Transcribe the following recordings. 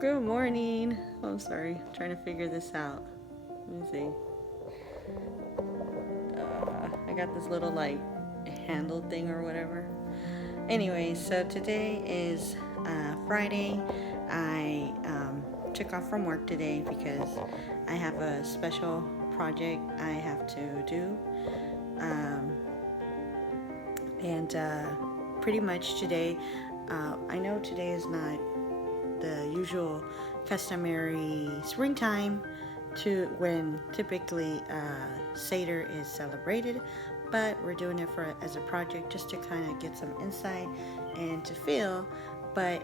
Good morning. Oh, I'm sorry, I'm trying to figure this out. Let me see. I got this little like handle thing or whatever. Anyway, so today is Friday. I took off from work today because I have a special project I have to do. And pretty much today, I know today is not the usual customary springtime to when typically Seder is celebrated, but we're doing it as a project just to kind of get some insight and to feel. But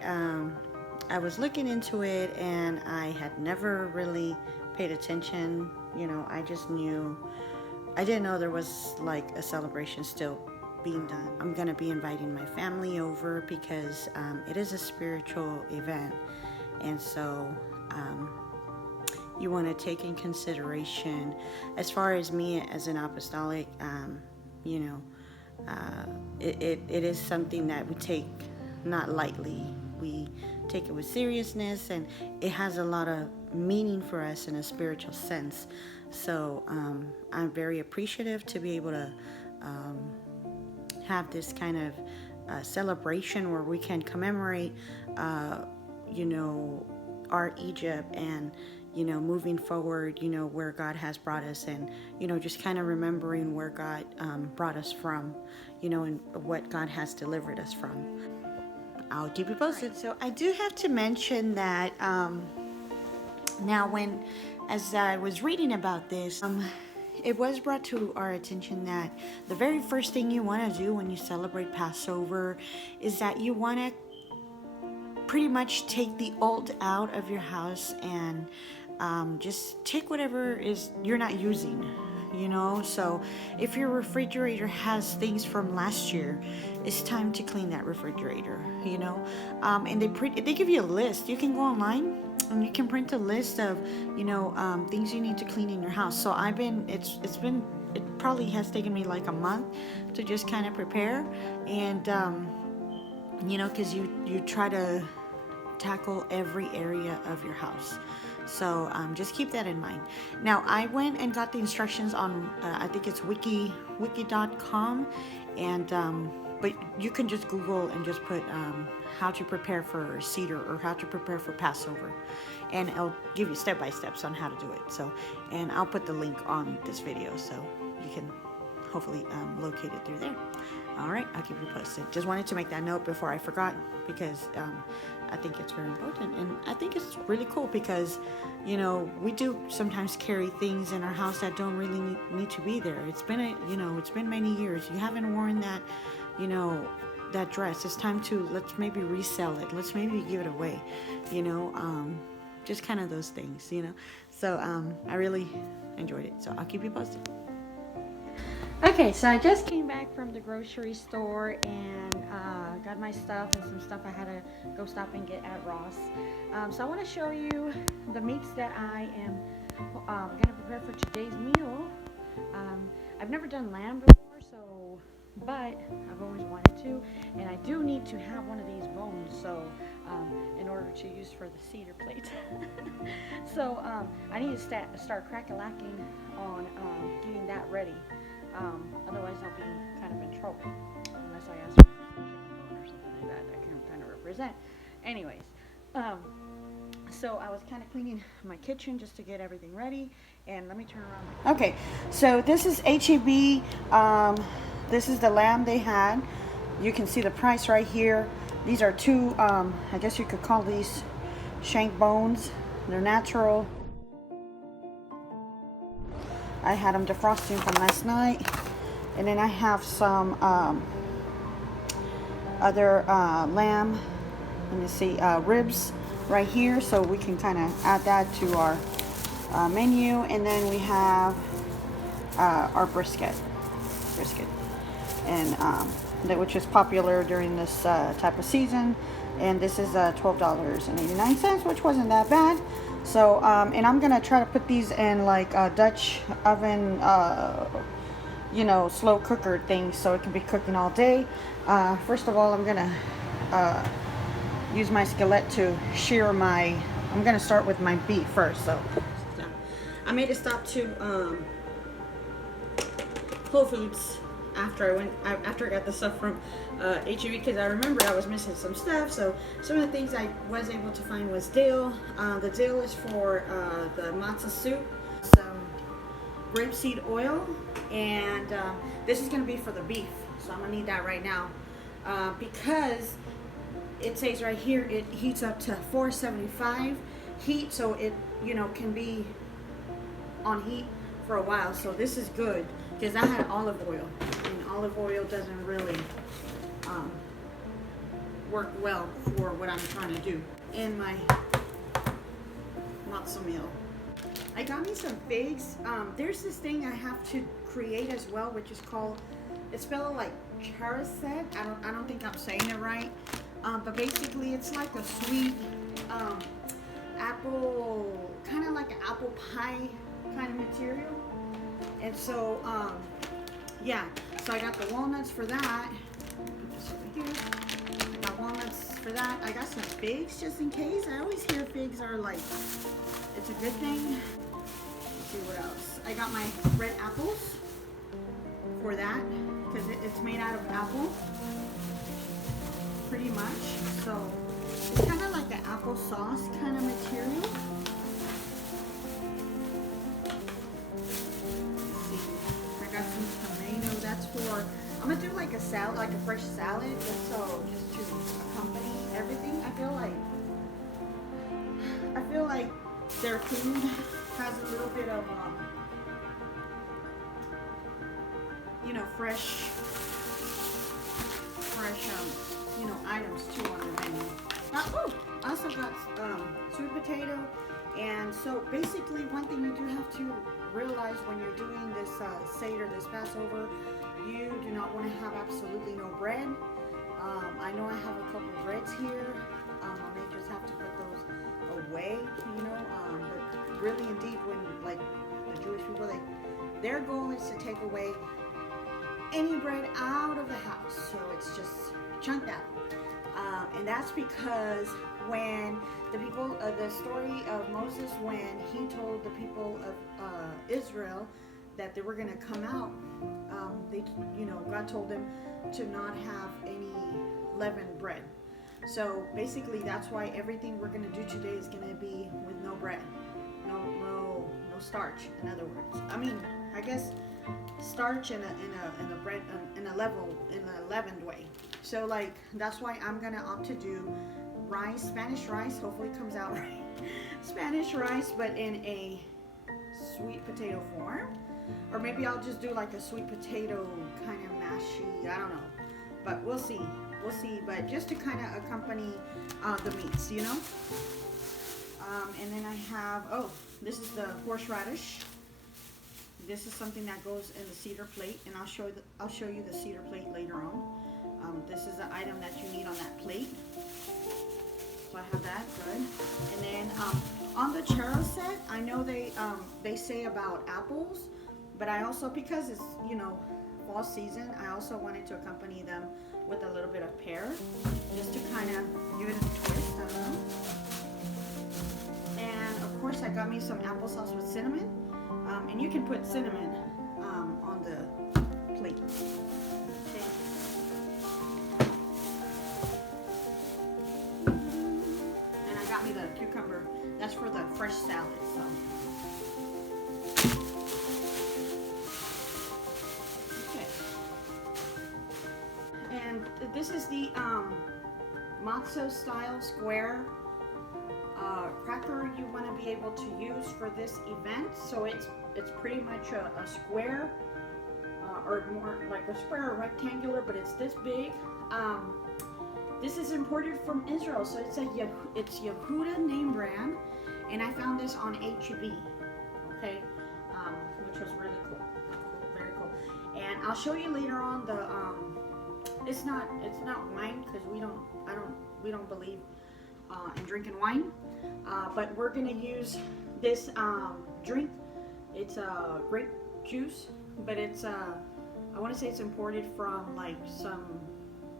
I was looking into it and I had never really paid attention. I just knew, I didn't know there was like a celebration still being done. I'm gonna be inviting my family over because it is a spiritual event, and so you want to take in consideration, as far as me as an apostolic, it is something that we take not lightly. We take it with seriousness, and it has a lot of meaning for us in a spiritual sense. So I'm very appreciative to be able to have this kind of celebration where we can commemorate, our Egypt and, moving forward, where God has brought us, and, just kind of remembering where God brought us from, and what God has delivered us from. I'll keep you posted. Right. So I do have to mention that now as I was reading about this, it was brought to our attention that the very first thing you want to do when you celebrate Passover is that you want to pretty much take the old out of your house and just take whatever is you're not using. So if your refrigerator has things from last year, it's time to clean that refrigerator. And they give you a list. You can go online and you can print a list of things you need to clean in your house. So it probably has taken me like a month to just kind of prepare, and because you try to tackle every area of your house. So just keep that in mind. Now, I went and got the instructions on, I think it's wiki.com, and but you can just Google and just put how to prepare for Seder or how to prepare for Passover, and it'll give you step-by-steps on how to do it. So, and I'll put the link on this video so you can hopefully locate it through there. All right, I'll keep you posted. Just wanted to make that note before I forgot, because I think it's very important, and I think it's really cool because we do sometimes carry things in our house that don't really need to be there. It's been it's been many years. You haven't worn that that dress. It's time to, let's maybe resell it. Let's maybe give it away. Just kind of those things. So I really enjoyed it. So I'll keep you posted. Okay, so I just came back from the grocery store and got my stuff and some stuff I had to go stop and get at Ross. So I want to show you the meats that I am going to prepare for today's meal. I've never done lamb before, but I've always wanted to, and I do need to have one of these bones, so in order to use for the Seder plate. So I need to start crack-a-lacking on getting that ready. Otherwise I'll be kind of in trouble unless I ask for or something like that can kind of represent. Anyways, so I was kind of cleaning my kitchen just to get everything ready, and let me turn around. Okay, so this is HEB. This is the lamb they had. You can see the price right here. These are two, I guess you could call these shank bones. They're natural. I had them defrosting from last night, and then I have some other lamb, let me see, ribs right here, so we can kind of add that to our menu. And then we have our brisket, and which is popular during this type of season, and this is $12.89, which wasn't that bad. So, and I'm gonna try to put these in like a Dutch oven, slow cooker thing, so it can be cooking all day. First of all, I'm gonna use my skillet to shear my I'm gonna start with my beef first. So I made a stop to Whole Foods after I got the stuff from HEB, because I remembered I was missing some stuff. So some of the things I was able to find was dill. The dill is for the matzo soup. Some grapeseed oil, and this is going to be for the beef. So I'm going to need that right now because it says right here it heats up to 475 heat, so it can be on heat for a while. So this is good because I had olive oil, and olive oil doesn't really work well for what I'm trying to do in my matzo meal. I got me some figs. There's this thing I have to create as well, which is called, it's spelled like charaset. I don't think I'm saying it right. But basically it's like a sweet apple, kind of like an apple pie kind of material. And so yeah, so I got the walnuts for that. Put this over here. I got walnuts for that. I got some figs just in case. I always hear figs are like, it's a good thing. Let's see what else. I got my red apples for that because it's made out of apple pretty much. So it's kind of like an applesauce kind of material. Let's see. I got some tomato. That's for, I'm gonna do like a salad, like a fresh salad, just to accompany everything. I feel like their food has a little bit of fresh items too on the menu. I also got sweet potato. And so basically one thing you do have to realize when you're doing this Seder, this Passover, you do not want to have absolutely no bread. I know I have a couple of breads here. I may just have to put those away, but really indeed when like the Jewish people, their goal is to take away any bread out of the house. So it's just chunked out. And that's because when the people, the story of Moses, when he told the people of Israel that they were going to come out, God told them to not have any leavened bread. So basically that's why everything we're going to do today is going to be with no bread, no starch. In other words, I mean, I guess starch in a bread in a leavened way. So like that's why I'm gonna opt to do rice, Spanish rice. Hopefully it comes out right. Spanish rice, but in a sweet potato form, or maybe I'll just do like a sweet potato kind of mashy. I don't know, but we'll see. But just to kind of accompany the meats, And then I have this is the horseradish. This is something that goes in the cedar plate, and I'll show you the cedar plate later on. This is the item that you need on that plate. So I have that, good. And then on the churro set, I know they say about apples, but I also, because it's fall season, I also wanted to accompany them with a little bit of pear, just to kind of give it a twist. I don't know. And of course, I got me some applesauce with cinnamon. And you can put cinnamon on the plate. Okay. And I got me the cucumber. That's for the fresh salad. So. Okay. And this is the matzo style square cracker you want to be able to use for this event. So it's pretty much a square or more like a square or rectangular, but it's this big. This is imported from Israel, so it's Yehuda name brand, and I found this on HEB, okay, which was really cool, very cool. And I'll show you later on the it's not wine, because we don't believe in drinking wine, but we're gonna use this drink. It's grape juice, but it's I want to say it's imported from like some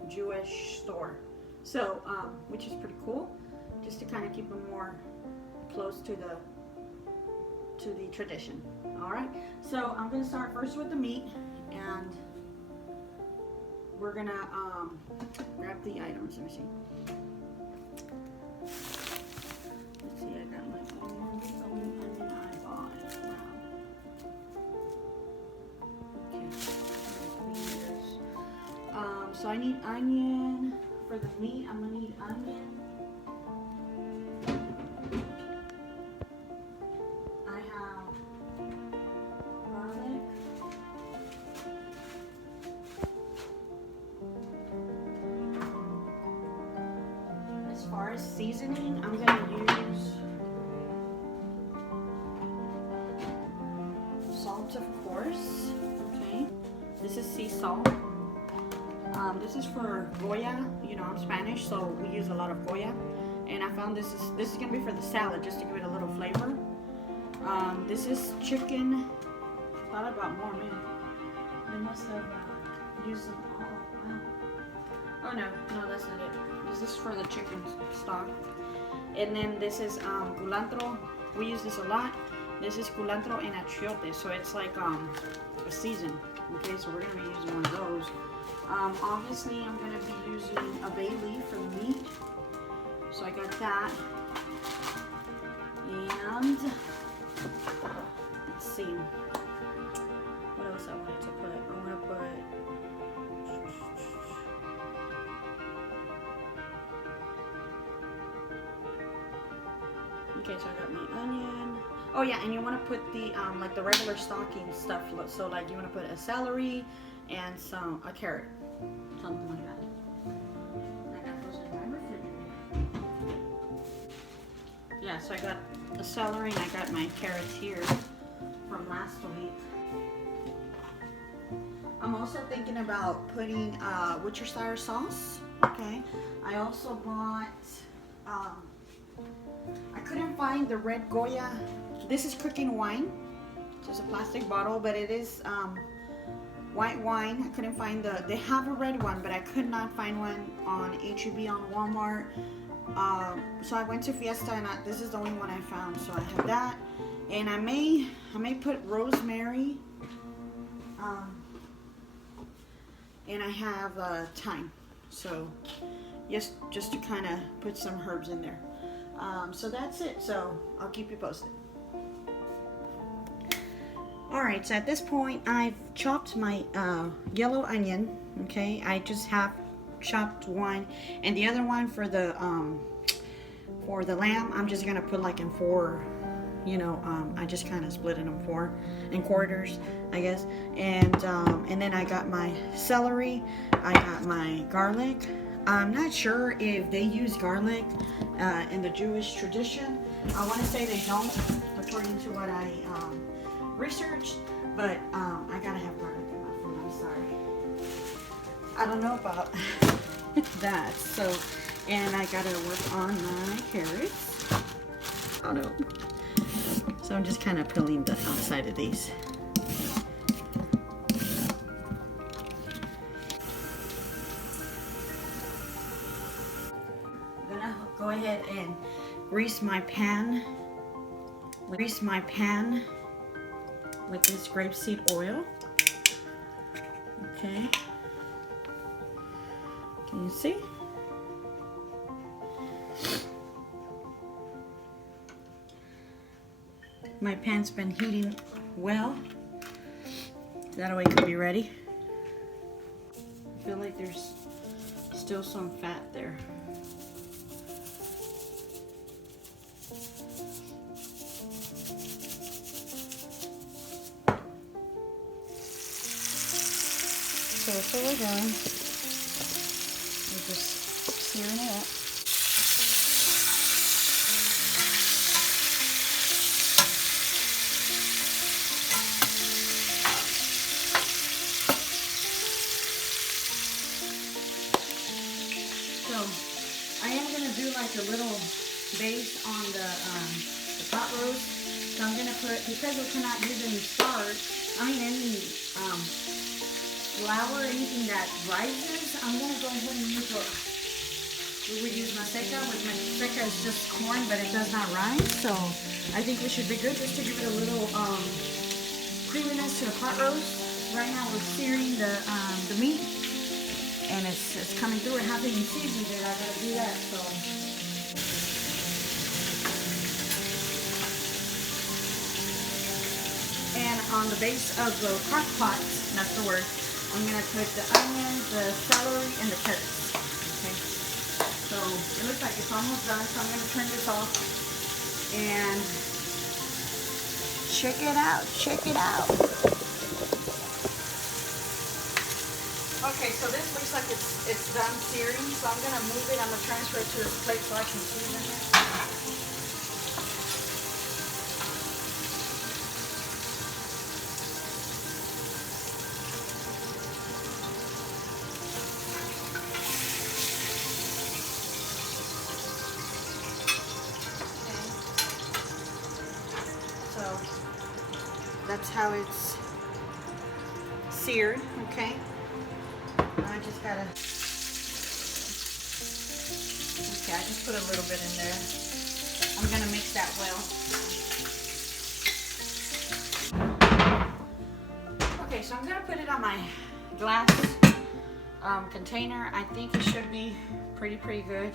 Jewish store, so which is pretty cool, just to kind of keep them more close to the tradition. All right, so I'm gonna start first with the meat, and we're gonna grab the items. Let me see. Let's see, I got my onions, the only onion I bought. Wow. Okay. So I need onion for the meat. I'm gonna need onion. I have garlic. As far as seasoning, I'm gonna use salt, of course. Okay, this is sea salt. This is for Goya. You know, I'm Spanish, so we use a lot of Goya. And I found this is gonna be for the salad, just to give it a little flavor. This is chicken. Thought about more, man. They must have used them all. Wow. Oh no, that's not it. This is for the chicken stock. And then this is culantro. We use this a lot. This is culantro en achiote, so it's like a season. Okay, so we're gonna be using one of those. Obviously, I'm gonna be using a bay leaf for the meat. So I got that. And let's see. What else I wanted to put? I want to put. Okay, so I got my onion. Oh yeah, and you want to put the like the regular stocking stuff. So like you want to put a celery and a carrot, something like that. I got those in my refrigerator. Yeah, so I got the celery and I got my carrots here from last week. I'm also thinking about putting Worcestershire sauce. Okay, I also bought. I couldn't find the red Goya. This is cooking wine. It's a plastic bottle, but it is white wine. I couldn't find they have a red one, but I could not find one on H-E-B on Walmart. So I went to Fiesta, and this is the only one I found. So I have that, and I may put rosemary, and I have thyme. So just to kind of put some herbs in there. So that's it. So I'll keep you posted. Alright, so at this point I've chopped my yellow onion. Okay, I just have chopped one, and the other one for the lamb I'm just gonna put like in four, I just kind of split it in quarters, I guess. And then I got my celery, I got my garlic. I'm not sure if they use garlic in the Jewish tradition. I want to say they don't, according to what I researched, but I gotta have garlic in my food. I'm sorry. I don't know about that. So, and I gotta work on my carrots. Oh no. So I'm just kind of peeling the outside of these. Go ahead and grease my pan with this grapeseed oil. Okay, can you see? My pan's been heating well. That way it could be ready. I feel like there's still some fat there. So that's what we're doing. We're just searing it up. So I am gonna do like a little base on the pot roast. So I'm gonna put, because we cannot use any any flour or anything that rises, I'm gonna go ahead and use we would use maseca, which maseca is just corn, but it does not rhyme. So I think we should be good just to give it a little creaminess to the pot roast. Right now we're searing the meat, and it's coming through. It hasn't even seasoned it. I gotta do that. So. And on the base of the crock pot, that's the word, I'm gonna put the onion, the celery, and the carrots. Okay. So it looks like it's almost done. So I'm gonna turn this off and check it out. Check it out. Okay, so this looks like it's done searing. So I'm gonna move it. I'm gonna transfer it to this plate so I can season it. So that's how it's seared, okay? I just gotta, okay, I just put a little bit in there. I'm gonna mix that well. Okay, so I'm gonna put it on my glass container. I think it should be pretty good.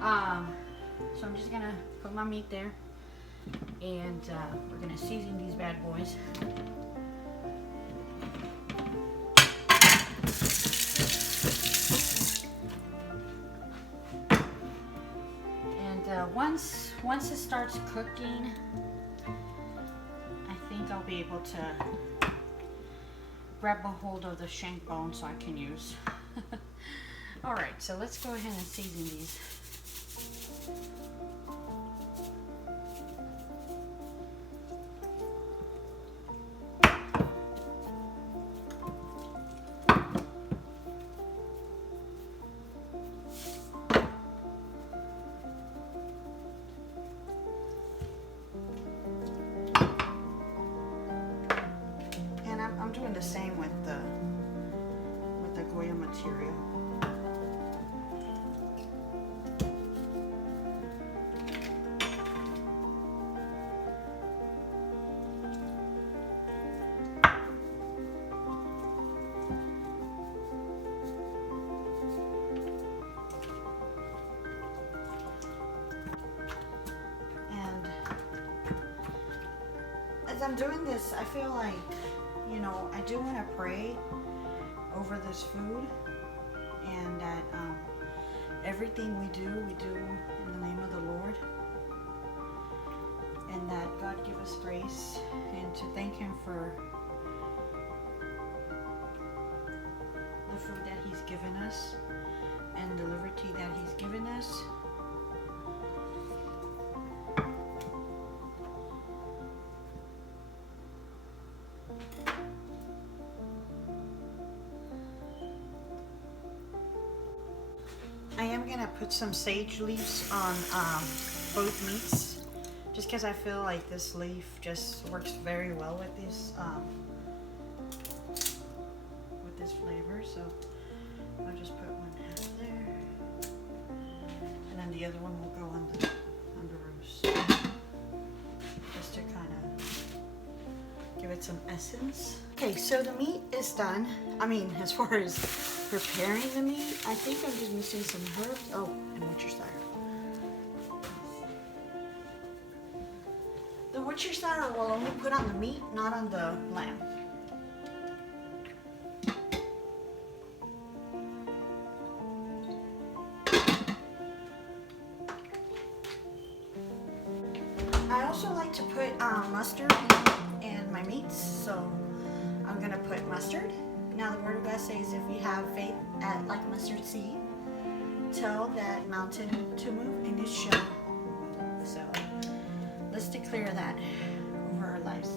So I'm just gonna put my meat there. And we're gonna season these bad boys. And once it starts cooking, I think I'll be able to grab a hold of the shank bone so I can use. All right, so let's go ahead and season these. I'm doing the same with the Goya material. And as I'm doing this, I feel like, you know, I do want to pray over this food, and that everything we do in the name of the Lord, and that God give us grace, and to thank Him for the food that He's given us and the liberty that He's given us. I am gonna put some sage leaves on both meats, just because I feel like this leaf just works very well with this flavor. So I'll just put one half there, and then the other one will go on the roast, just to kind of give it some essence. Okay, so the meat is done. I mean, as far as preparing the meat, I think I'm just missing some herbs. Oh, and Worcestershire. The Worcestershire will only put on the meat, not on the lamb. I also like to put mustard in my meats, so I'm gonna put mustard. Now the Word of God says, if you have faith like a mustard seed, tell that mountain to move, and it shall move. So let's declare that over our lives.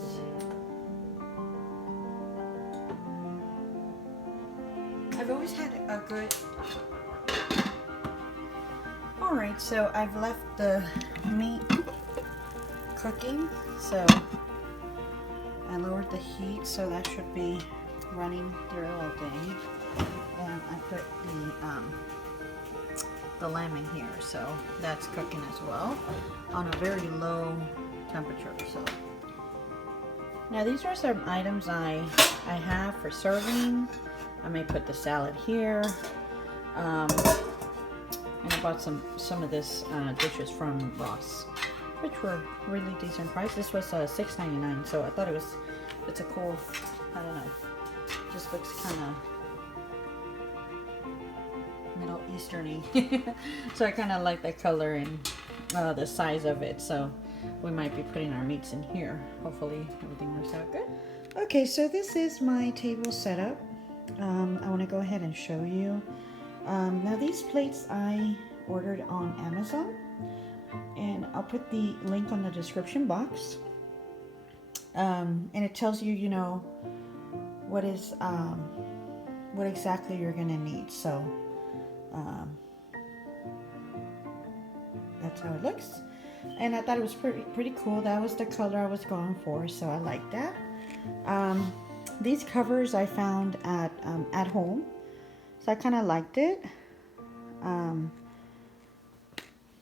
I've always had a good... Alright, so I've left the meat cooking, so I lowered the heat, so that should be running through all day. And I put the lamb in here, so that's cooking as well on a very low temperature. So now these are some items I have for serving. I may put the salad here, and I bought some of this dishes from Ross, which were really decent price. This was $6.99, so I thought it's a cool, I don't know, just looks kind of Middle Eastern-y. So I kind of like the color and the size of it, so we might be putting our meats in here. Hopefully everything works out good. Okay, so this is my table setup. I want to go ahead and show you. Now these plates I ordered on Amazon, and I'll put the link on the description box. And it tells you, you know, what exactly you're gonna need. So that's how it looks, and I thought it was pretty cool. That was the color I was going for, so I like that. These covers I found at home, so I kind of liked it.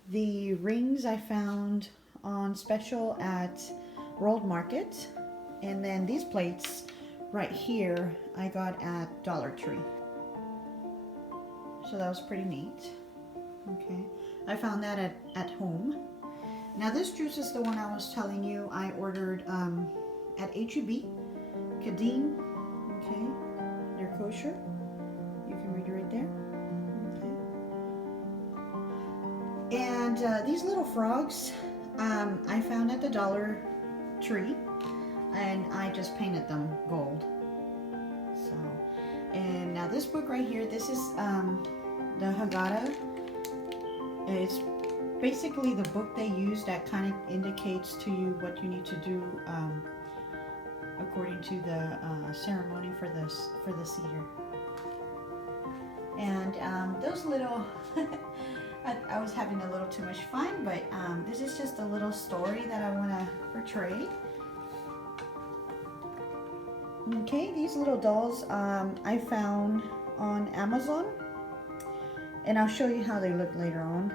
The rings I found on special at World Market, and then these plates right here I got at Dollar Tree. So that was pretty neat. Okay, I found that at home. Now this juice is the one I was telling you I ordered at H-E-B, Kadim. Okay, they're kosher. You can read it right there. Okay. And these little frogs I found at the Dollar Tree, and I just painted them gold. So, and now this book right here, this is the Haggadah. It's basically the book they use that kind of indicates to you what you need to do according to the ceremony for the Seder. And those little, I was having a little too much fun, but this is just a little story that I want to portray. Okay, these little dolls I found on Amazon, and I'll show you how they look later on.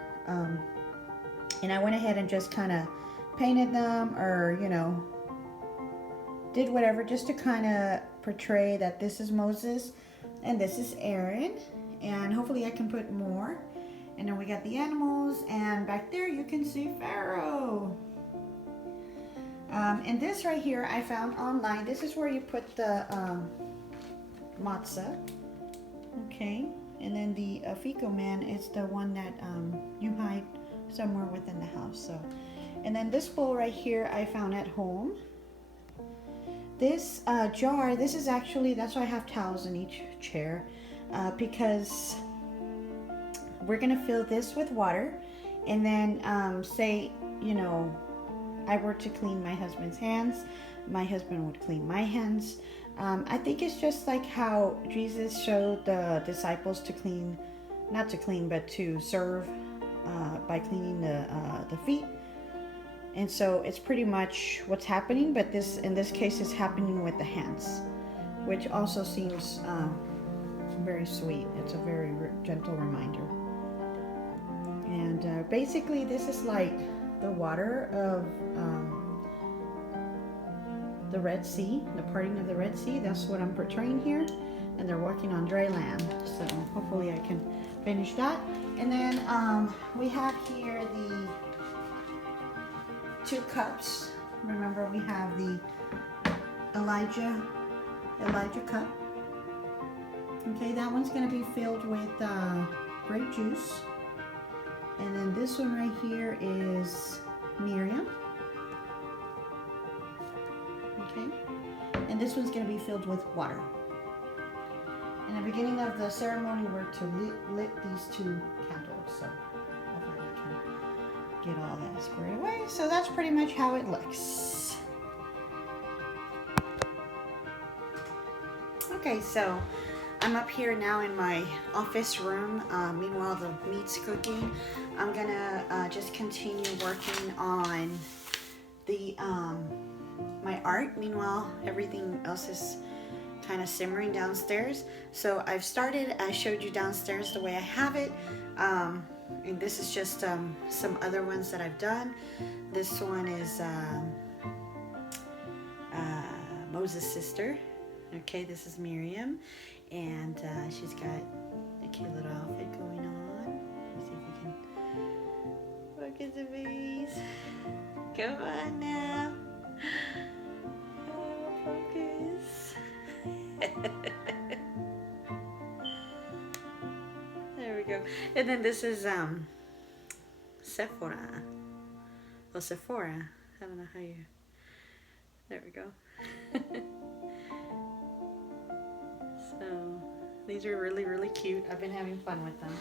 And I went ahead and just kind of painted them, or you know, did whatever just to kind of portray that this is Moses and this is Aaron, and hopefully I can put more. And then we got the animals, and back there you can see Pharaoh. And this right here I found online. This is where you put the matzah. Okay, and then the Afiko man is the one that you hide somewhere within the house. So, and then this bowl right here I found at home. This jar, this is actually, that's why I have towels in each chair, because we're gonna fill this with water, and then say, you know, I were to clean my husband's hands, my husband would clean my hands. I think it's just like how Jesus showed the disciples to clean, not to clean, but to serve by cleaning the feet. And so it's pretty much what's happening, but this, in this case, is happening with the hands, which also seems very sweet. It's a very gentle reminder. And basically this is like the water of the Red Sea, the parting of the Red Sea. That's what I'm portraying here. And they're walking on dry land. So hopefully I can finish that. And then we have here the 2 cups. Remember, we have the Elijah cup. Okay, that one's going to be filled with grape juice. And then this one right here is Miriam. Okay, and this one's going to be filled with water. In the beginning of the ceremony, we're to lit these 2 candles. So hopefully we can get all that squared away. So that's pretty much how it looks. Okay, so I'm up here now in my office room. Meanwhile, the meat's cooking. I'm gonna just continue working on the my art. Meanwhile, everything else is kind of simmering downstairs. So I've started, I showed you downstairs the way I have it. And this is just some other ones that I've done. This one is Moses' sister. Okay, this is Miriam, and she's got a cute little outfit going on. Let's see if we can focus the face. Come on now. Oh, focus. There we go. And then this is Sephora. Well, Sephora. I don't know how you. There we go. So these are really, really cute. I've been having fun with them.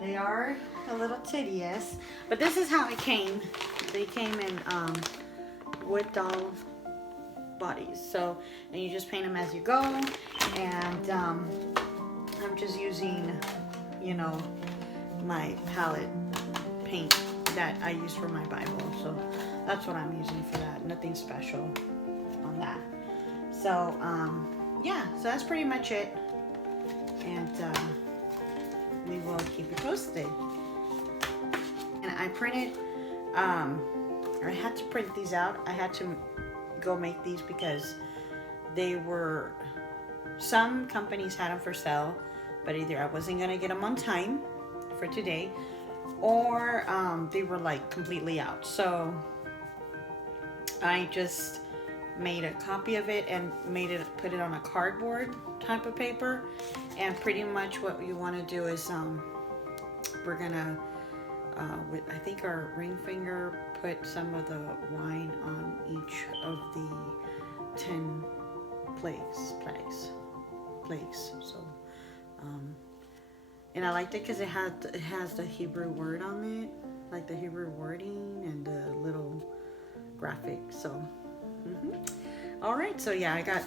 They are a little tedious, but this is how it came. They came in wood doll bodies. So, and you just paint them as you go. And I'm just using, you know, my palette paint that I use for my Bible. So that's what I'm using for that. Nothing special on that. So, yeah, so that's pretty much it. And we will keep you posted. And I printed, I had to print these out. I had to go make these because they were, some companies had them for sale, but either I wasn't going to get them on time for today, or they were like completely out. So I just made a copy of it and put it on a cardboard type of paper. And pretty much what you want to do is we're gonna with I think our ring finger put some of the wine on each of the 10 plagues. So and I liked it because it has the Hebrew word on it, like the Hebrew wording and the little graphic. So all right, so yeah, I got,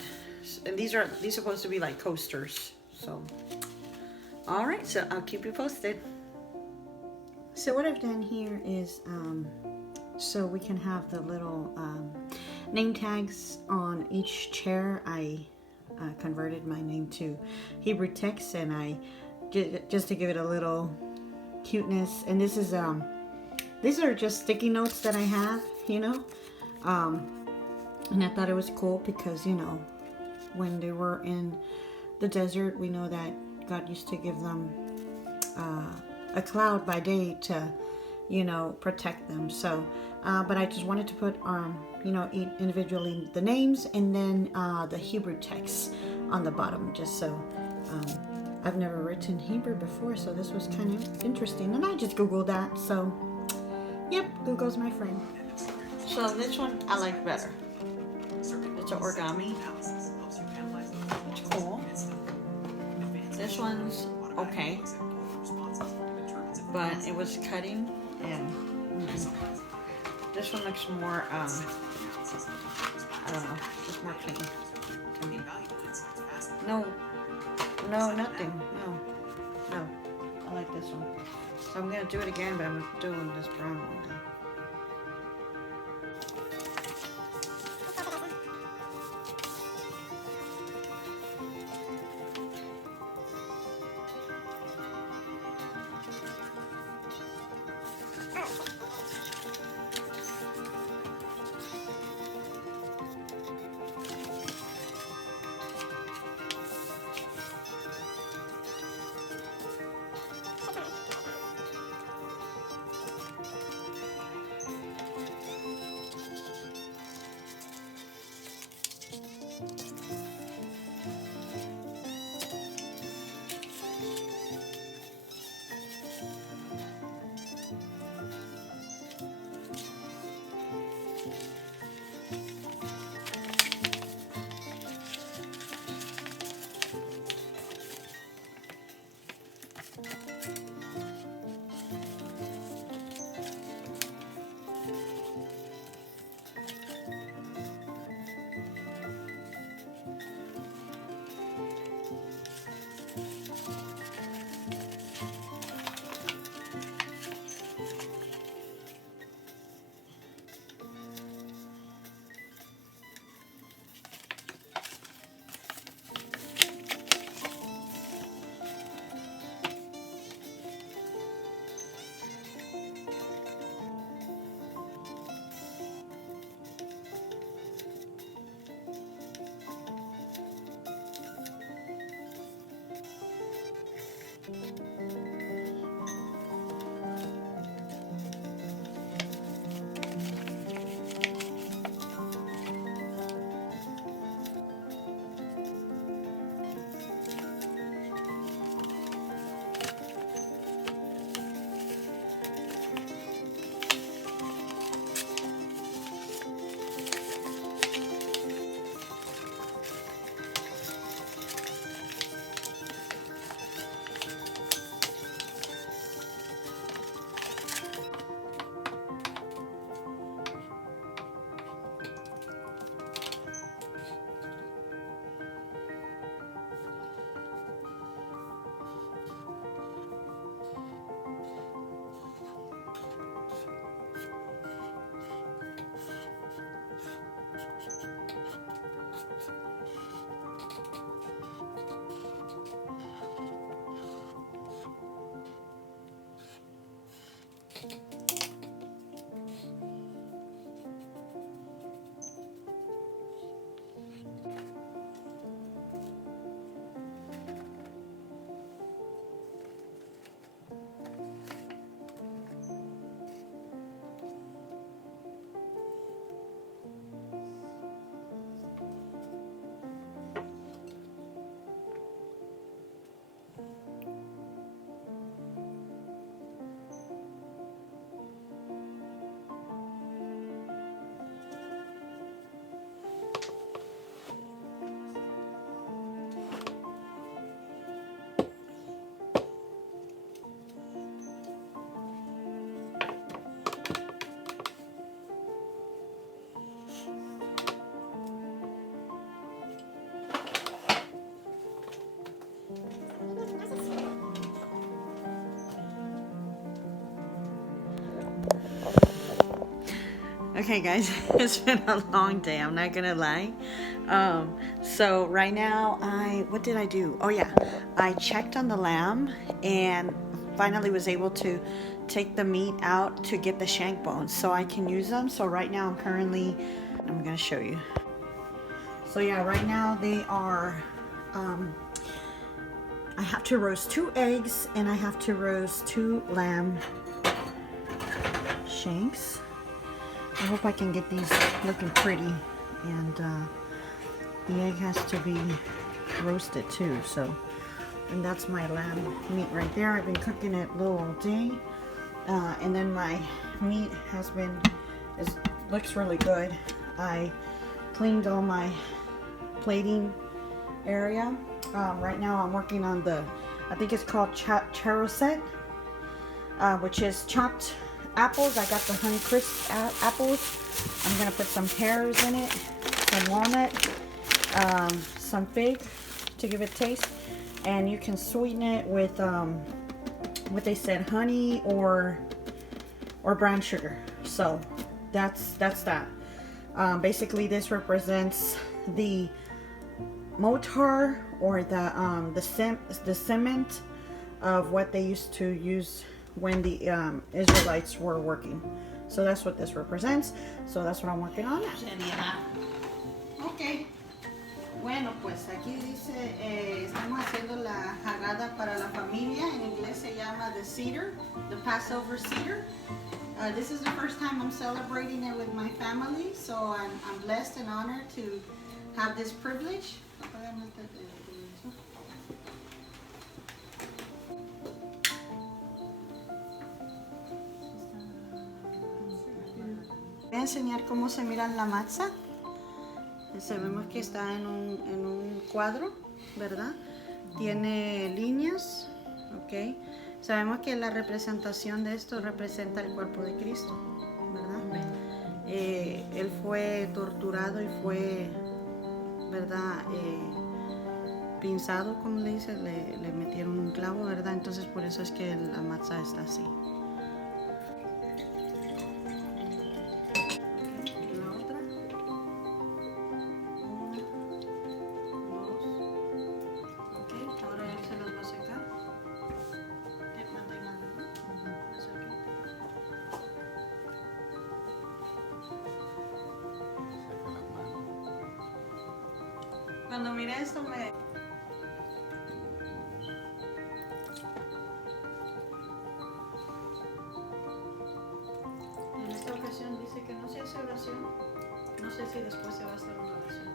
and these supposed to be like coasters. So all right, so I'll keep you posted. So what I've done here is so we can have the little name tags on each chair. I converted my name to Hebrew text, and I just to give it a little cuteness. And this is these are just sticky notes that I have, you know, and I thought it was cool because, you know, when they were in the desert, we know that God used to give them a cloud by day to, you know, protect them. So but I just wanted to put you know, individually the names and then the Hebrew text on the bottom, just so I've never written Hebrew before, so this was kind of interesting, and I just googled that. So yep, Google's my friend. So this one I like better. It's an origami. It's cool. This one's okay, but it was cutting, and this one looks more I don't know, just more clean to me. No, nothing. No, I like this one. So I'm gonna do it again, but I'm doing this brown one now. Okay, guys, it's been a long day. I'm not gonna lie. So right now, what did I do? Oh yeah, I checked on the lamb and finally was able to take the meat out to get the shank bones so I can use them. So right now, I'm gonna show you. So yeah, right now they are. I have to roast 2 eggs and I have to roast 2 lamb shanks. I hope I can get these looking pretty, and the egg has to be roasted too. So, and that's my lamb meat right there. I've been cooking it low all day, and then my meat looks really good. I cleaned all my plating area. Right now I'm working on I think it's called charosette, which is chopped apples. I got the Honeycrisp apples. I'm gonna put some pears in it, some walnut, some fig to give it taste, and you can sweeten it with what they said, honey or brown sugar. So that's that. Basically, this represents the mortar or the cement of what they used to use when the Israelites were working. So that's what this represents. So that's what I'm working on. Okay. Bueno, pues aquí dice, estamos haciendo la jarrada para la familia. En inglés se llama the Sedar, the Passover Sedar. This is the first time I'm celebrating it with my family, so I'm blessed and honored to have this privilege. Voy a enseñar cómo se mira la matzah. Sabemos que está en un cuadro, ¿verdad? Tiene líneas, ¿ok? Sabemos que la representación de esto representa el cuerpo de Cristo, ¿verdad? Él fue torturado y fue, ¿verdad? Pinzado, como le dice, le metieron un clavo, ¿verdad? Entonces por eso es que la matzah está así. Cuando mire esto sé si después se va a hacer una oración.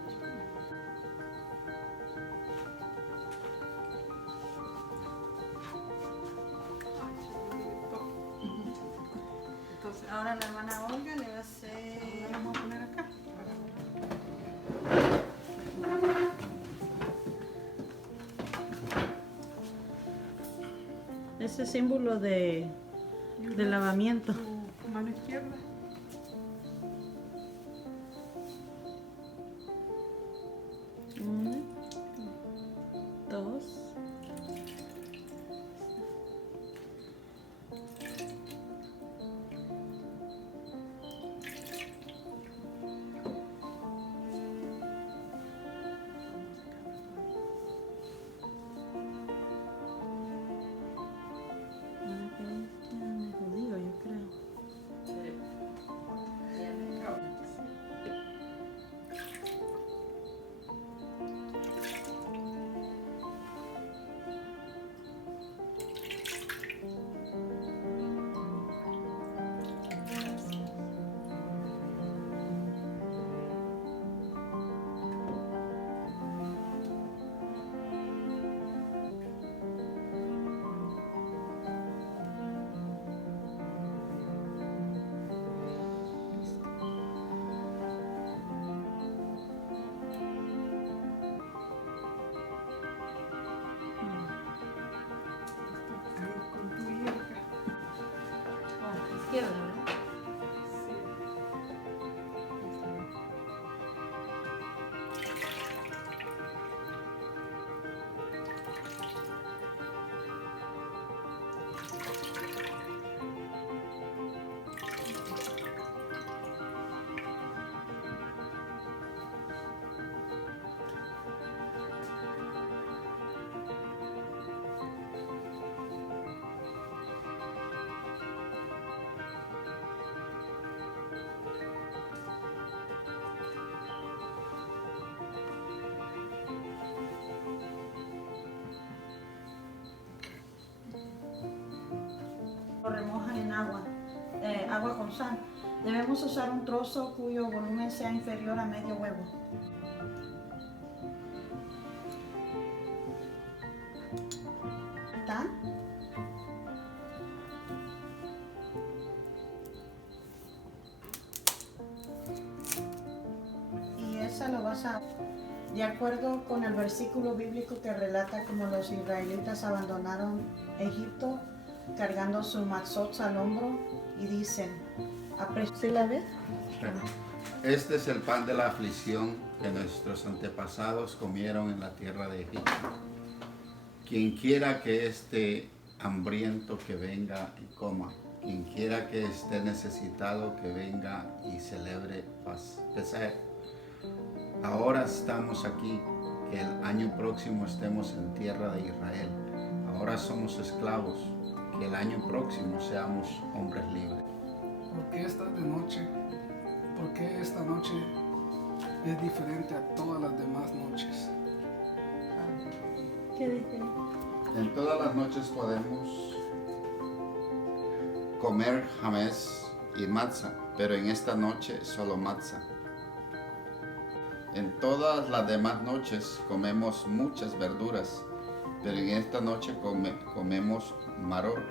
Entonces, ahora la hermana Olga le va a hacer... Vamos a poner acá. Ese símbolo de lavamiento. Tu mano izquierda. Una, dos. Judío, yo creo. Con tu hija. Izquierda, ¿verdad? Lo remojan en agua, agua con sal. Debemos usar un trozo cuyo volumen sea inferior a medio huevo. ¿Está? Y esa lo vas a... De acuerdo con el versículo bíblico que relata cómo los israelitas abandonaron Egipto cargando su matzot al hombro y dicen, ¿sí la ves? Este es el pan de la aflicción que nuestros antepasados comieron en la tierra de Egipto. Quien quiera que esté hambriento, que venga y coma. Quien quiera que esté necesitado, que venga y celebre Pesaj. Ahora estamos aquí, que el año próximo estemos en tierra de Israel. Ahora somos esclavos, que el año próximo seamos hombres libres. ¿Por qué estás de noche? ¿Por qué esta noche es diferente a todas las demás noches? ¿Qué dice? En todas las noches podemos comer jamés y matzah, pero en esta noche solo matzah. En todas las demás noches comemos muchas verduras, pero en esta noche comemos maror.